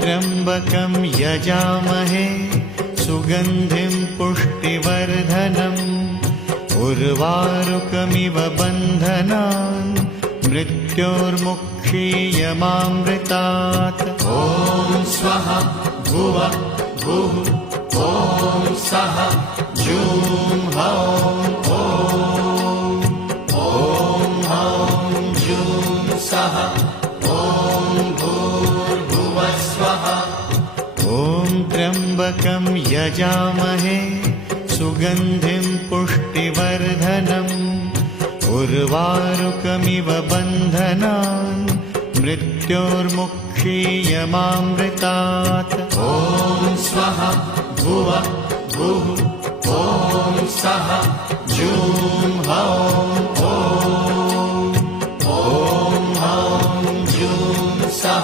त्र्यम्बकं यजामहे सुगन्धिं पुष्टिवर्धनम् उर्वारुकमिव बन्धनान् मृत्योर्मुक्षीयमामृतात्। ॐ स्वः भुवः भुः ॐ सः जूं हौं ॐ जूं सः ॐ भूर्भुवः स्वः। ॐ त्र्यम्बकं यजामहे सुगन्धिं पुष्टिवर्धनम् उर्वारुकमिव बन्धनान् मृत्योर्मुक्षीयमामृतात्। ॐ स्वः भुवः भुः ॐ सः जूं हौं ॐ जूं सः